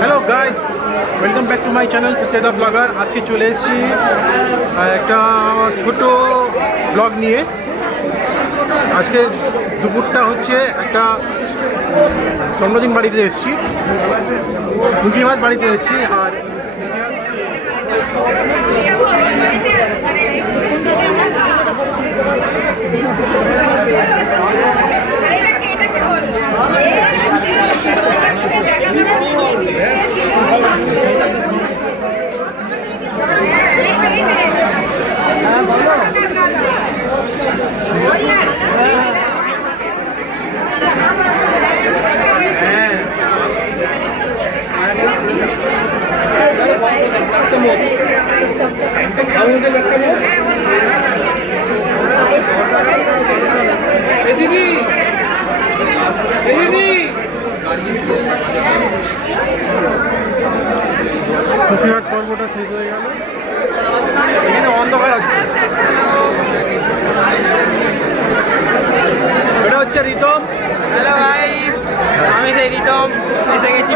Hello guys, welcome back to my channel Satyada blogger. আজকে চলে এসেছি একটা ছোট ব্লগ নিয়ে। আজকে দুপুরটা হচ্ছে একটা জন্মদিন বাড়িতে এসেছি, মুখিবাদ বাড়িতে এসেছি। আর মুখিবাদ পর্বটা শেষ হয়ে গেল, এখানে অন্ধকার হচ্ছে। এটা হচ্ছে রিতম। হ্যালো গাইস, আমি সেই রিতম এসে গেছি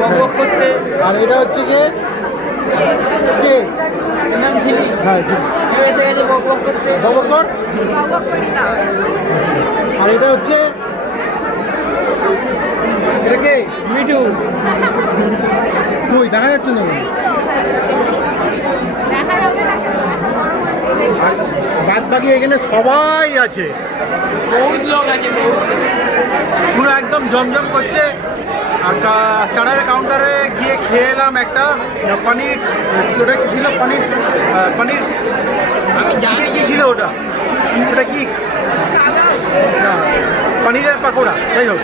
বক করতে। আর এটা হচ্ছে যে কে নাম ঝিলি। হ্যাঁ, এসে গেছে বক করতে। ববকর। আর এটা হচ্ছে এটা কে? মিঠু। কই দেখা যাচ্ছে না? আর বাদ বাকি এখানে সবাই আছে, বহুত লোক আছে, পুরো একদম জমজম করছে। আর স্টার্টারের কাউন্টারে গিয়ে খেয়ে এলাম একটা পনির। ওটা কি ছিল? পনির আমি জানি কি ছিল ওটা? ওটা কি? না, পনিরের পাকোড়া। যাই হোক,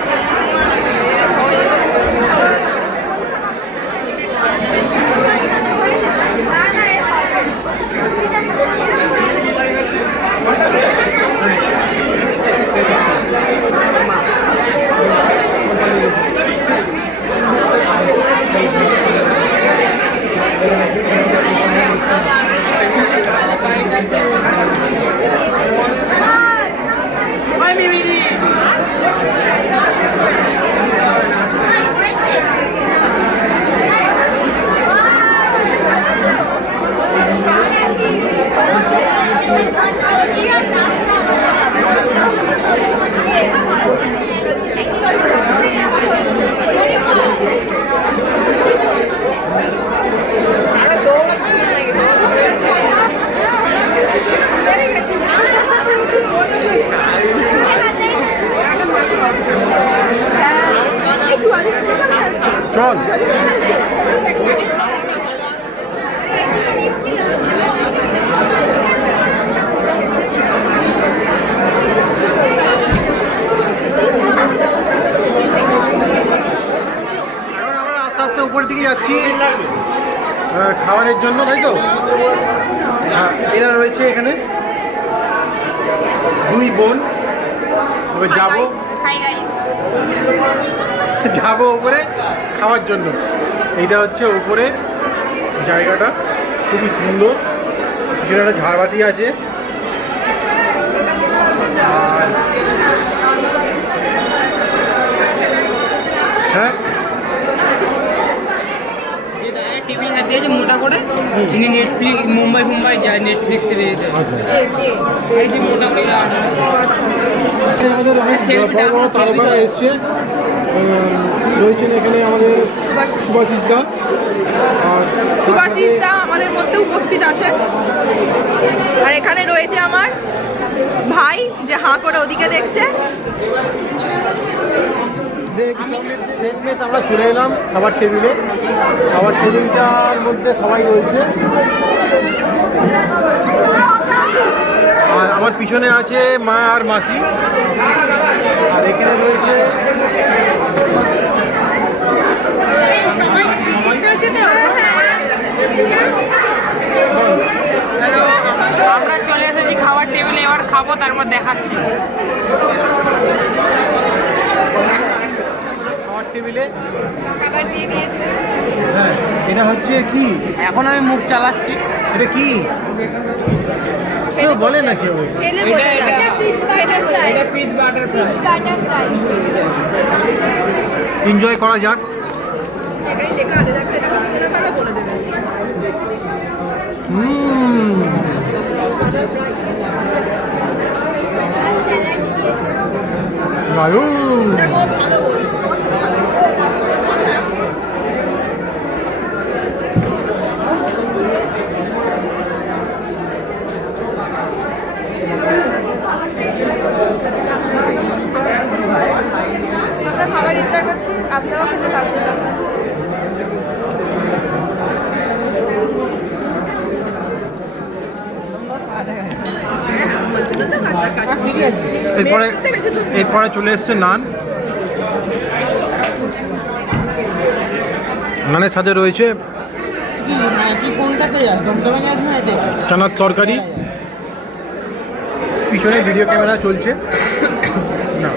চল। এখন আমরা আস্তে আস্তে উপরের দিকে যাচ্ছি খাবারের জন্য, তাই তো? হ্যাঁ, এরা রয়েছে এখানে দুই বোন। এবার যাবো উপরে খাওয়ার জন্য। এইটা হচ্ছে উপরে জায়গাটা, খুবই সুন্দর। এখানে একটা ঝাড়বাতি আছে। আর হ্যাঁ, টিভি হাত দিয়েছে মোটা করে। ইনি নেটফ্লিক্স মুম্বাই যায় নেটফ্লিক্সে এই যে মোটা করে আমাদের অনেক বড় বড় তারকারা এসছে, রয়েছেন এখানে আমাদের সুভাষিস দা। আর সুভাষিস দা আমাদের মধ্যে উপস্থিত আছে। আর এখানে রয়েছে আমার ভাই, যে হাঁ করে ওদিকে দেখছে। শেষমেশ আমরা চলে এলাম খাবার টেবিলে। খাবার টেবিলটার মধ্যে সবাই রয়েছে। আর আমার পিছনে আছে মা আর মাসি। আর এখানে রয়েছে আমরা চলে এসেছি খাবার টেবিলে, এবার খাবো, তারপর দেখাচ্ছি। খাবার টেবিলে খাবার দিয়ে দিয়েছে। হ্যাঁ, এটা হচ্ছে কি? এখন আমি মুখ চালাচ্ছি। এটা কি কেউ বলে না? কেউ খেলে বোঝা যায়। এটা ফিশ বাটারফ্লাই। এনজয় করা যাক। যেখানে লেখা আছে দেখো এটা বুঝতে না পারলে বলে দেবে। দারুণ। দেখো ভালো বলছে। আপনার খাবার ইচ্ছা করছে আপনারাও খেতে পারছেন না। এরপরে চলে এসছে নান। নানের সাথে রয়েছে চানার তরকারি, পিছনে ভিডিও ক্যামেরা চলছে না,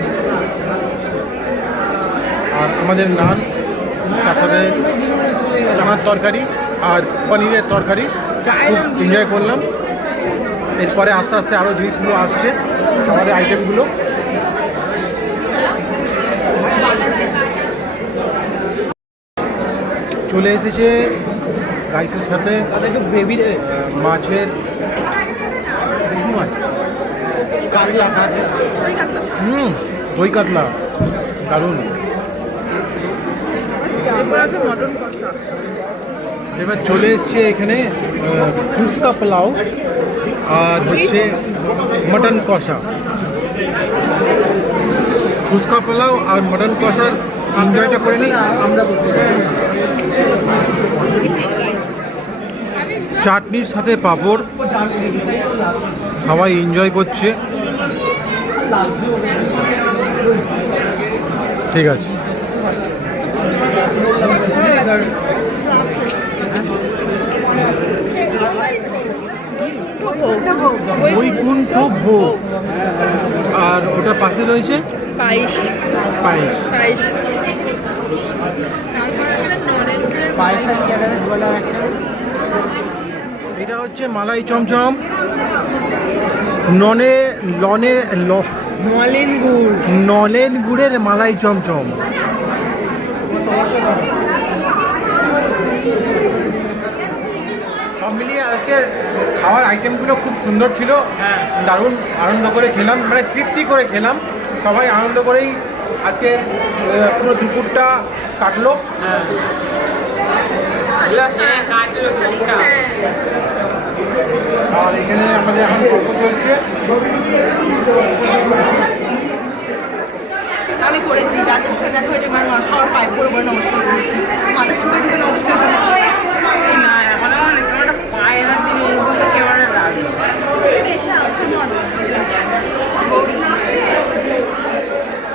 আর আমাদের নান, তার সাথে চানার তরকারি আর পনিরের তরকারি। খুব এনজয় করলাম। এরপরে আস্তে আস্তে আরও জিনিসগুলো আসছে, খাবারের আইটেমগুলো। চলে এসেছে রাইসের সাথে একটু গ্রেভি দেবে, মাছের মাছ, কাতলা ওই কাতলা দই কাতলা, দারুণ। এরপর আছে মটন কষা। এবার চলে এসছে এখানে ফুচকা পোলাও আর হচ্ছে মটন কষা। ফুচকা পোলাও আর মটন কষার এনজয়টা করে নিই আমরা। চাটনির সাথে পাঁপড়, সবাই এনজয় করছে। ঠিক আছে। বৈকুণ্ঠ ভোগ, আর ওটার পাশে রয়েছে পায়েস। পায়েস। পায়েস এটা হচ্ছে মালাই চমচম, নলেন গুড়, নলেন গুড়ের মালাই চমচম। সব মিলিয়ে আজকের খাওয়ার আইটেমগুলো খুব সুন্দর ছিল। দারুণ আনন্দ করে খেলাম, মানে তৃপ্তি করে খেলাম। সবাই আনন্দ করেই আজকের পুরো দুপুরটা কাটলো। আর এখানে আমাদের এখন গল্প চলছে। আমি করেছি রাতের সাথে দেখা হয়েছে, মানে নমস্কার পাইপ করে বলে নমস্কার করেছি, মাথার ঠুকে ঠুকে নমস্কার করেছি। না এখন আমার একটা পায়ে হাত দিয়ে এই বলতে কেমন লাগলো।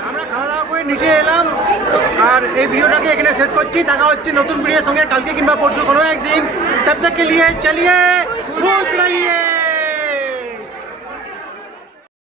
আমরা খাওয়া দাওয়া করে নিচে এলাম, আর এই ভিডিওটাকে এখানে শেষ করছি। দেখা হচ্ছে নতুন ভিডিওর সঙ্গে কালকে কিংবা পরশু কোনো একদিন। তব তক কে লিয়ে চলিয়ে খুশ রহিয়ে।